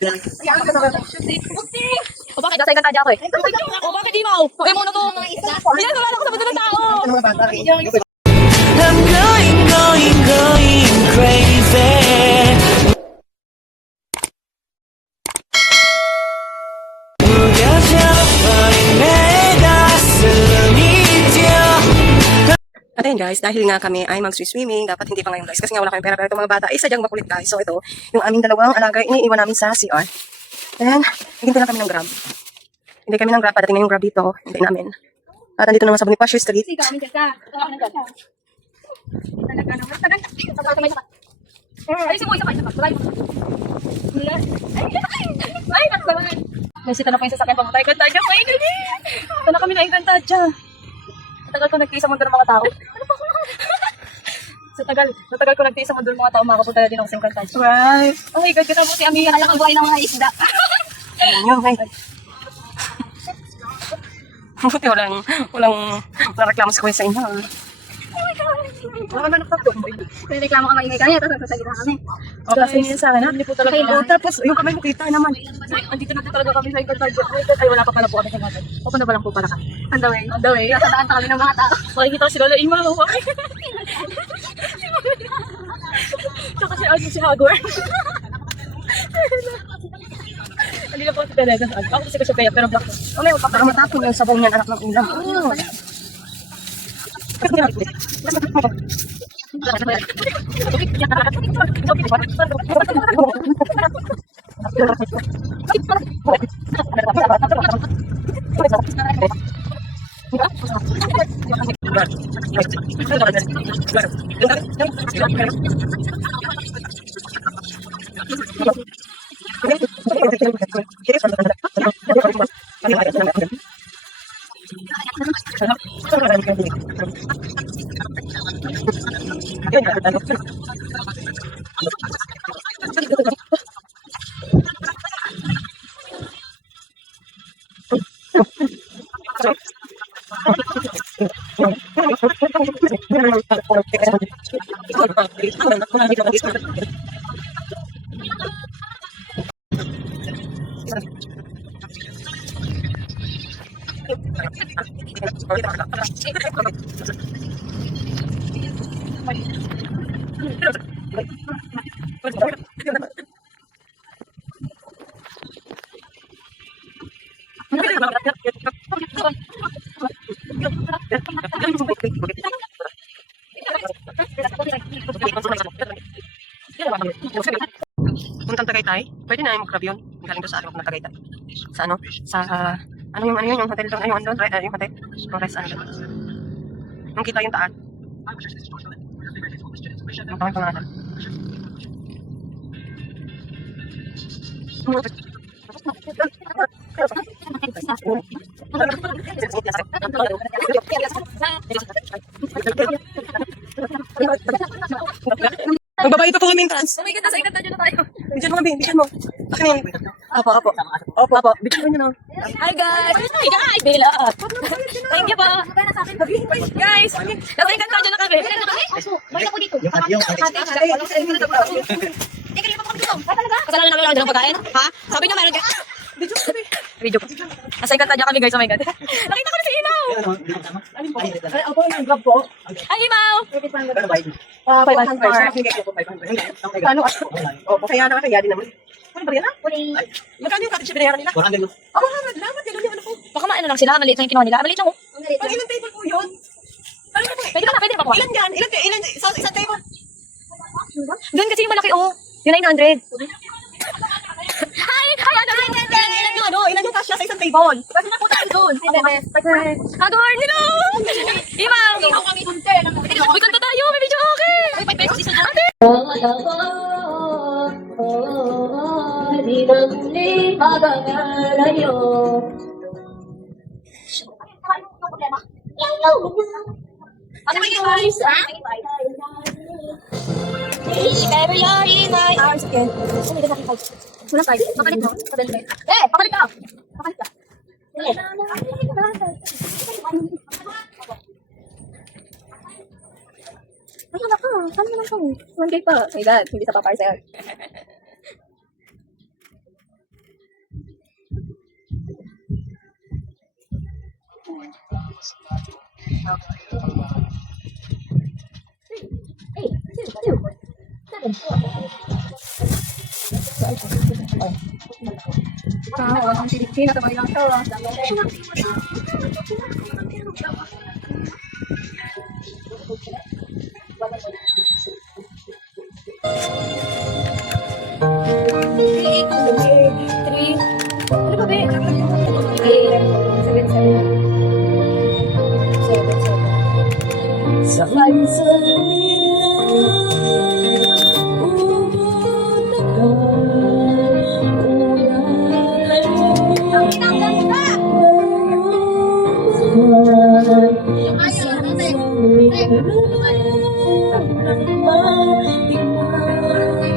O bakit? Nasa ikantadya ako eh. O bakit di mo? Okay muna to. Hindi na ako sa mga tao. I'm going crazy. At ayun guys, dahil nga kami ay mag-swimming, dapat hindi pa ngayon guys, kasi nga wala kami pera, pero itong mga bata ay sadyang makulit guys. So ito, yung aming dalawang alaga, iniiwan namin sa CR. Then, hintay lang kami ng Grab. Hindi kami ng Grab, padating na yung Grab dito, hintay namin. At andito naman sa Bonifacio Street. May sita na po yung sasakyan pa mo tayo. Kantadya, finally! Ito na kami na yung kantadya. Tagal ko nagtiis sa mundo ng mga tao. Sa tagal ko nagtiis sa mundo ng mga tao, makapunta na din ako sa kantadya. Right. Oh my God, kasama si Ami. Alam ang buhay ng mga isda. Ayun yun, hey. Buti walang reklamo sa kuya sa inyo. Wala naman nakapagtumboy. May reklamo ka maingay kanya, tapos sasagitan kami. Okay, yun sa akin ha. Hindi po talaga. Oh, tapos yung kamay mo kita naman. Andito na talaga kami sa kantadya. Ay, wala pa pala po kami sa natin. Papunta pa lang po pala kami. On the way. On the way. Nasa daan pa kami ng mga tao. Makikita ko si Lola Ima. Tsaka si Hagor. Hindi na po si Teresa. Ako kasi ko siya kaya, pero black. O may para matapon yung sabong niyan, anak ng ulam. Puntang Tagaytay, pwede na yung mag-grab yun. Galing doon sa ano, ng Tagaytay. Sa ano? Sa, ano yung hotel doon? Yung hotel? Yung hotel? Torres, ano doon? Yung kita yung taan. Ang tawag pangalan. Magbabayad pa po kami entrance. Oh my God, nasa ikantadya na tayo. Bigyan mo kami, bigyan mo. Akin na yun. Opo. Bigyan mo nyo na. Hi guys! Hi guys! Bila! Thank you po! Guys! Nasa ikantadya na kami. Balik ako dito. Kasalanan namin lang ng pagkain. Ha? Sabi niyo meron ka? Video ko. Nasa ikantadya kami guys. Oh my God. Nakita ko na si Imaw! Ay, ako yung grab po. Hi Imaw! 500. Ano? O, kaya na kaya din naman. Ano ba yan ha? Magkano yung cottage binayaran nila? 400. Oh, 100 lang. Ba't gano'n yung ano po? Baka maano lang sila. Maliit lang yung kinuha nila. Maliit lang oh. Pag ilang table po yun? Ano na po eh? Pwede na makuha. Ilan yan? Ilan? Isang table? Doon kasi yung malaki oh. Yung 900. Hi! Hi! Ilan yung cash sa isang table? Kasi na po tayo doon. Hagor! Nilo! Imaw! Imaw kami doon. Uy, kanta tayo! May video okay! Uy, 5 pesos isa dyan. Ano ba yung guys? Baby, you're in my arms again. Oh my God, nakita ko. Wala tayo. Makalit mo. Pakalit ka. Pakalit ka. Ay, wala ka. Saan mo lang ka? 1K pa. Oh my God, hindi sa pa-parcel. Ang Pilipina, ito lang ito. Ano ba, be? 7, 7.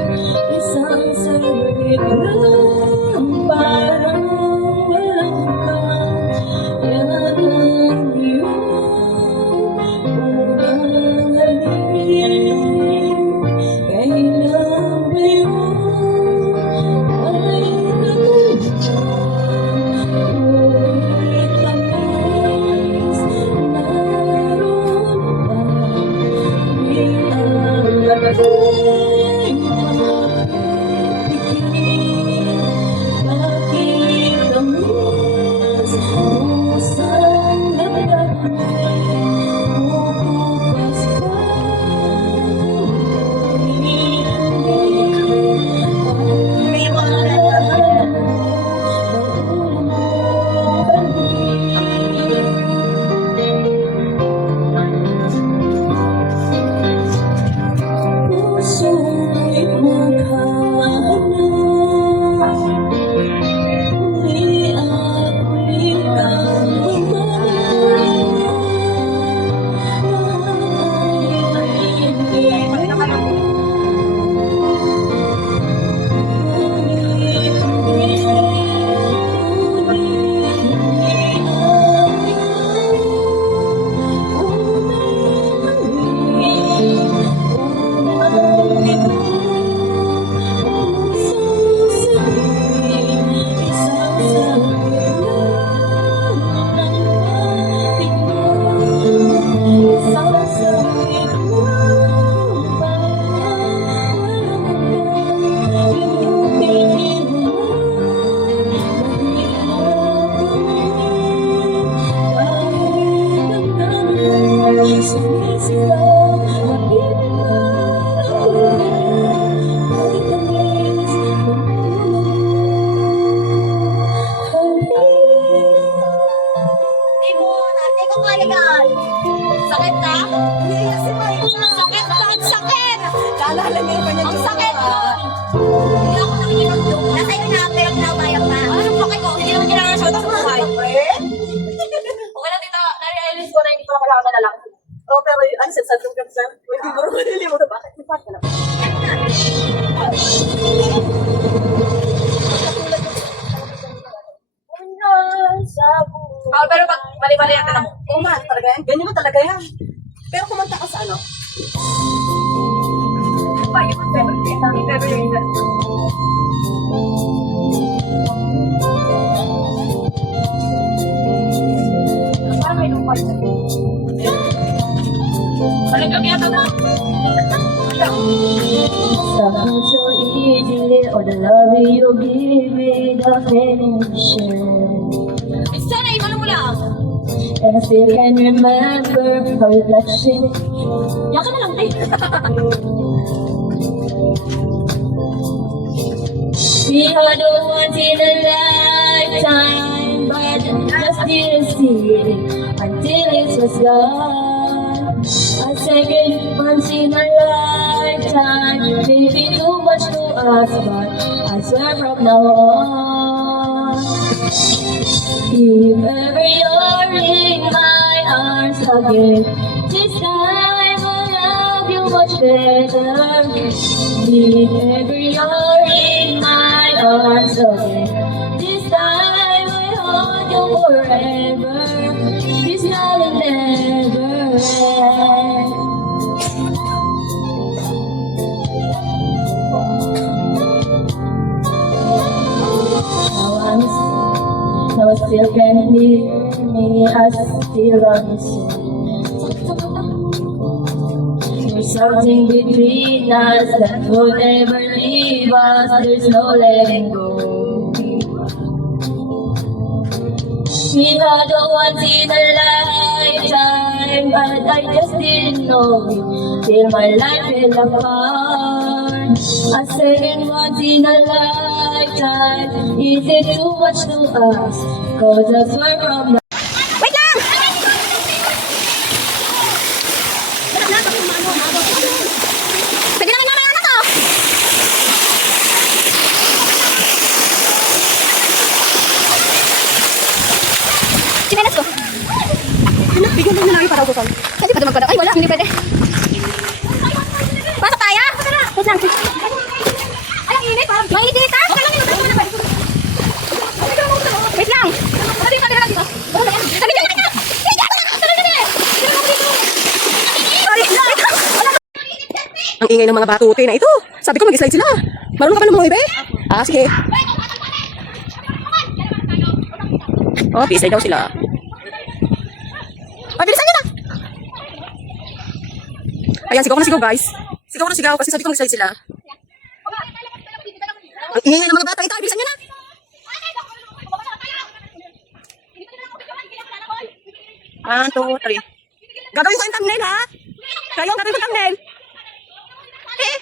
Sa isang saglit lang parang walang kang iyong unang halin. Kailan ba yun ay ulit ang nais naroon pa di ang ating bakit ang musang nagdagay bukas pa hindi ang maalala puso'y maghahanap muli at muli kang Timon, ate ko kaya yan. Sakit ka? Sakit ka, ang sakit! Naalala niyo yung kanya Ang sakit ko! Hindi ako nakikinig yung nasa iyo na, pero pinabayang na. Ano pa ko? Hindi naman kailangan siya sa buhay. Okay lang dito, na-realize ko na hindi ko na kailangan na lalaki. Oh, pero ang sad yung kansan. Hindi mo rin malilimutan. Bakit? Bakit ka lang? Pero pag mali-mali ang tanong mo. Oo nga, talaga yan. Ganyan mo talaga yan. Pero kumanta ka sa ano? Pa, yun ang favorite. Parang may lupa yun. Balik kami yata na. Somehow so easy, or the love you give me, the feeling you share. Sana, ibalo mo lang. And I still can remember our reflection. Yan ka na lang, eh. We had a once in a lifetime, but just didn't see it until it was gone. A second once in a lifetime, maybe too much to ask, but I swear from now on, if ever you're in my arms again, this time I'll love you much better. If ever you're in my arms again, this time I hold you forever. This love will never end. Now I still can't live me as still on his There's something between us that will never leave us. There's no letting go. We had a once in a lifetime, but I just didn't know it till my life fell apart. A second once in a lifetime, is it too much to ask? 'Cause I swear from the Wait lang! Pwede lang yung mamaya na to! Sinelas ko. Ano? Bigyan mo na lang yung paraw ko. Kasi pa dumagpadaw. Ay, wala. Hindi pwede. Pasok tayo! Wait lang. Ay, ang init. Mainit dito. Wait lang. Sabi ka lang dito. Sabi ka lang dito. Sorry. Ang ingay ng mga batuti na ito. Sabi ko mag-slide sila. Marunong ka ba ng mga ibe? Ah, sige. Oh, slide daw sila. Oh, bilisan nyo na. Ayan, sigaw ko na sigaw, guys. Sigaw ko na sigaw kasi sabi ko mag-slide sila. Ang ingay ng mga bata ito. Bilisan nyo na. One, two, three. Gagawin ko yung thumbnail, ha? Kayo, gagawin ko yung thumbnail. Eh?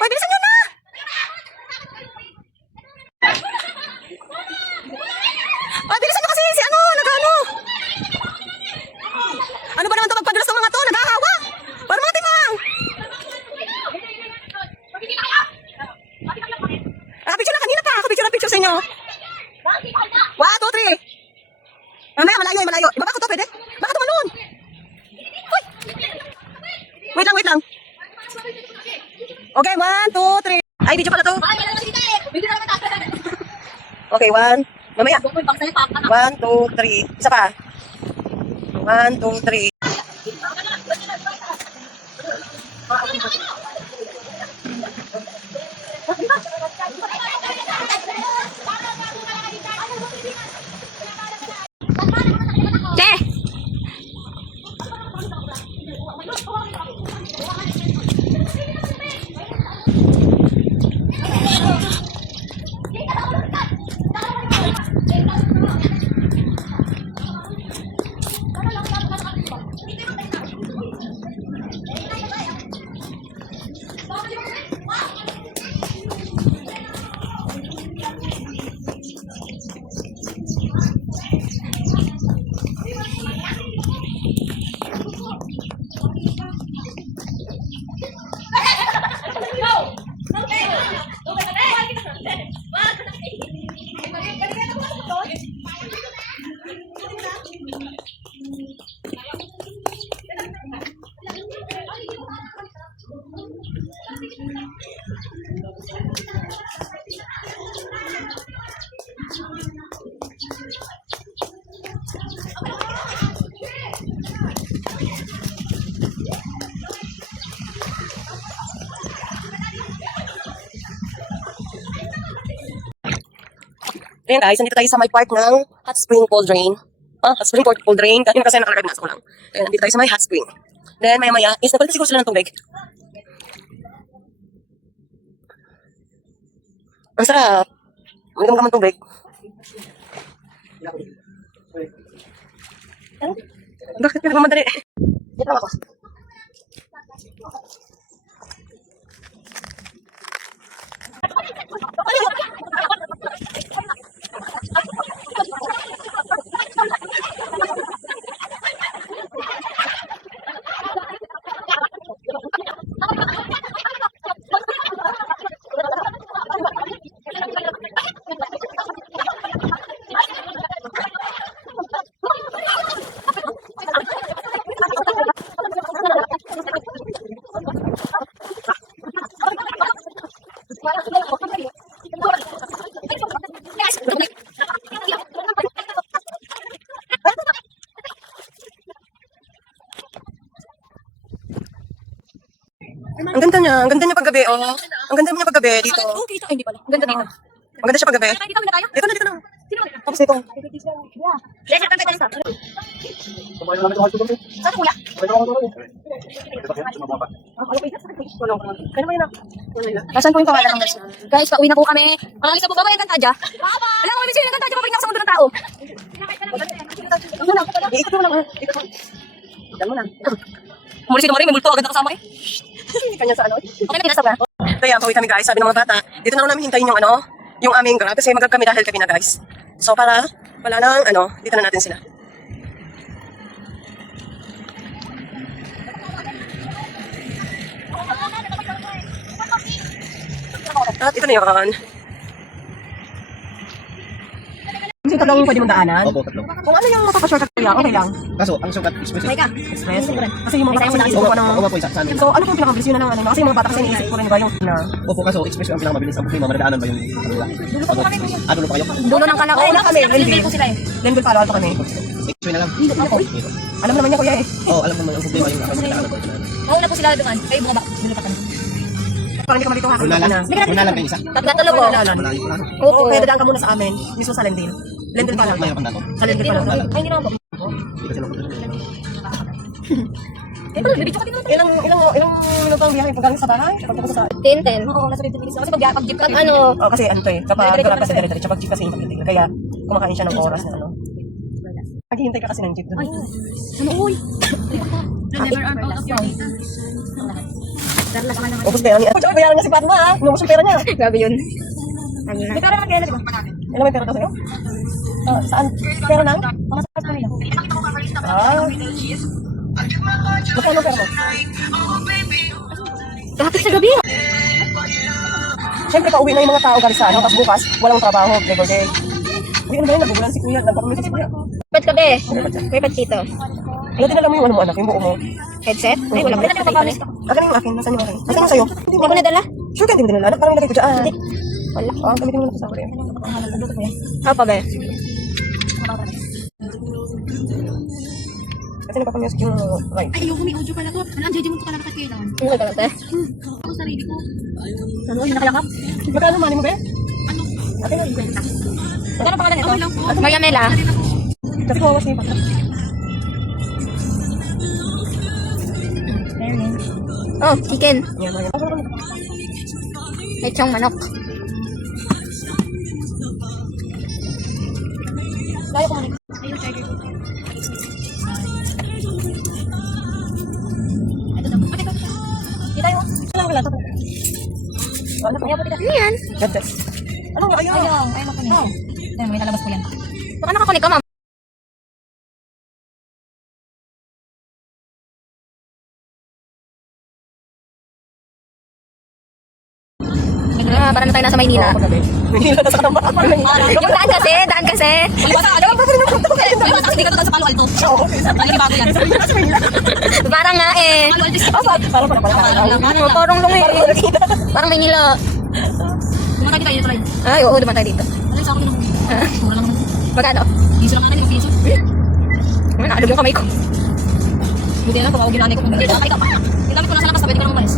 Hoy, bilisan nyo na! Hoy, bilisan nyo kasi si ano, nag-ano. Ano ba naman ito magpadulas ng mga to? Naghahawa. Para mga timang. Picture na kanina pa. Ako picture sa inyo. 1, 2, 3. Mamaya, malayo. Ibaba ko to, pwede? Baka tumalun. Uy! Wait lang. Okay, 1, 2, 3. Ay, video pala to. Okay, 1. Mamaya. 1, 2, 3. Isa pa. 1, 2, 3. Ayan guys, nandito tayo sa may part ng hot spring cold drain. Hot spring cold drain. Kanina kasi nakalagay nasa ko lang. Ayan, nandito tayo sa may hot spring. Then maya-maya is napalit siguro sila ng tubig. Ang sarap. Ang gamang ng tubig. Bakit pinagmamadali? Dito lang ako. Ang ganda niya paggabi, oh. Ang ganda niya paggabi dito. Oh, kita. Ay, hindi pala. Ang ganda dito. Maganda siya paggabi. Dito na tayo. Dito na, dito na. Sino ba? Tapos dito. Lesser ka tayo. Saan kuya? Nasaan po yung pangalan ng guys? Guys, pauwi na po kami. Ang isa po ba ba yung kantadya? Alam mo, minsan yung kantadya, babalik na sa mundo ng tao. Iikot mo lang. Ikot mo. Ikan mo na. Muli si Dumari, may multo agad na kasama eh. Kanya sa ano. Okay na pinasa ba? Kaya pauwi kami guys, sabi ng mga bata, dito na lang namin hintayin yung ano, yung aming grab kasi mag kami dahil kami na guys. So para wala nang ano, dito na natin sila. At ito na yun. Kasi ito lang yung pwede mong daanan. Opo, tatlo. Kung ano yung mapapashortcut kuya, okay lang. Kaso, ang sukat express. May ka. Express. Kasi yung mga bata kasi naisip ko ano. Oo po, isa sa amin. So ano po yung pinakabilis yun na ng ano, kasi yung mga bata kasi naisip ko rin ba yung na. Opo, kaso express yung pinakamabilis. Ang problema, madadaanan ba yung kanila? Dulo pa kayo? Dulo ng Kalao. Oo na kami, Linville po sila eh. Linville Palo Alto kami. Express na lang. Ako. Alam naman niya kuya eh. Oo, alam naman ang problema yung nakakadaanan po. Mauna po sila doon. Kayo bumaba. Dulo pa kami. Parang hindi ka malito Una lang. Una lang kayo isa. Tatlo po. Malayo po lang. Oo, kaya dadaan ka muna sa amin, mismo sa Lendil. Lendil Palo Alto. Mayroon kang dano. Sa Lendil Palo Alto. Ay, hindi naman po. Hindi kasi lang po. Eh, pero bibidyo ka din naman. Ilang minuto ang biyahe paggaling sa bahay? Pagpunta sa 10. Oo, nasa 20 minutes. Kasi pag-jeep ka, ano, Oh, kasi ano to eh, kapag grab kasi dire-diretso, pag jeep kasi yung pagtitigil. Kaya kumakain siya ng oras na ano. Naghihintay ka kasi ng jeep doon. ano, uy. Never earn out of your data. Ubus kaya niya. Tsaka bayaran nga si Fatma ha. Inubos yung pera niya. Grabe yun. May pera naman kaya na, di ba? Ilan may pera daw sa'yo? Saan? Pera na? Mamasakit kami lang. Magkano pera mo? Bakit sa gabi? Siyempre pauwi na yung mga tao galing sa ano, tapos bukas, walang trabaho, Gregor Day. Uy, ano ba yun? Nagugulan si Kuya. Nagpapamitsa si Kuya. Ba't ka be? May ba't dito? Ano dinala mo yung ano mo anak, yung buo mo? Headset? Ay, wala pa. Wala Akin yung akin, nasaan yung akin? Nasaan yung sa'yo? Hindi ko nadala. Sure ka hindi dinala, anak, parang nilagay ko dyan. Wala. Gamitin mo na ito sa akin. Ano pa ba? Kasi nagpapamusic yung right. Ay, ayoko, may audio pala to. Alam, JJ mo ito kalalakas kailangan. Ano ka talaga? Ako sarili ko. Ano? Yung nakalakap? Magkano money mo ba? Ano? Akin na, Magkano pangalan ito? Okay lang po. Mariamela. kasi kawawas niya yung patra. Oh, chicken. Yan, yan. Lechong manok. Layo ko manok. Ayun, charger ko. Kita mo? Wala. Ano Ayaw po kita. Ano yan? Ganda. Ano nga, ayaw. Ayaw mo po niya. Ayun, may nalabas po yan. Baka nakakunik ka, ma'am. Para na tayo nasa Maynila. Manila na sa kanamba. Yung daan kasi. Ano ba rin ang Kasi hindi ka doon sa Palo Alto. Lagi bago yan. Parang nga eh. Palo Alto is Parang lungi. Parang Maynila. Pumunta tayo dito rin. Ay, oo, duman tayo dito. Ano yung sa akin? Mura lang naman. Magkano? Piso lang natin, 5 piso. Naalog yung kamay ko. Buti na lang, pagkawagin natin ko. Hindi, nakakita pa. Yung damit ko nasa labas, pwede ka nang umalis.